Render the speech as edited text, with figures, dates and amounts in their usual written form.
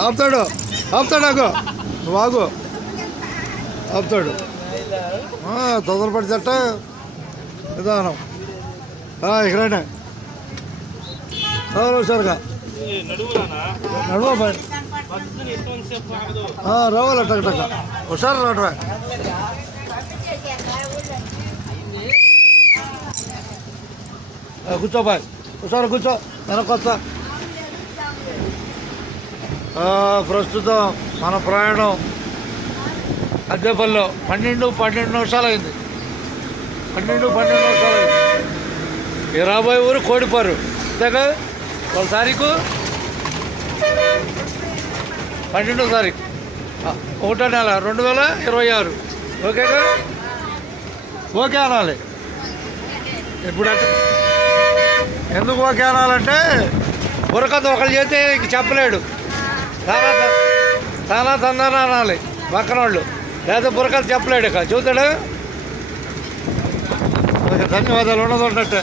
ఆపుతాడు ఆపుతాడు నువ్వు ఆగు ఆపుతాడు తొందరపడితేట విధానం ఇక్కడనే హుషారుగా నడువ రావాలి టక్ టక్ హుషారు రావటమే కూర్చోబాయ్ హుషారు కూర్చో వెనకొస్తా ప్రస్తుతం మన ప్రయాణం అద్దెపల్లిలో 12 నిమిషాలు అయింది 12 నిమిషాలు అయింది ఈ రాబోయే ఊరు కోడిపారు అంతేగా వాళ్ళ తారీఖు 12వ తారీఖు 1వ నెల 2026 ఓకేగా ఓకే అనాలి ఎప్పుడంటే ఎందుకు ఓకే అనాలంటే బుర్రకథ ఒకళ్ళు చేస్తే చెప్పలేడు చాలా తందన అనాలి పక్కన వాళ్ళు లేదా బుర్రకథ చెప్పలేడు ఇక చూస్తాడు ధన్యవాదాలు ఉన్నది ఉన్నట్టే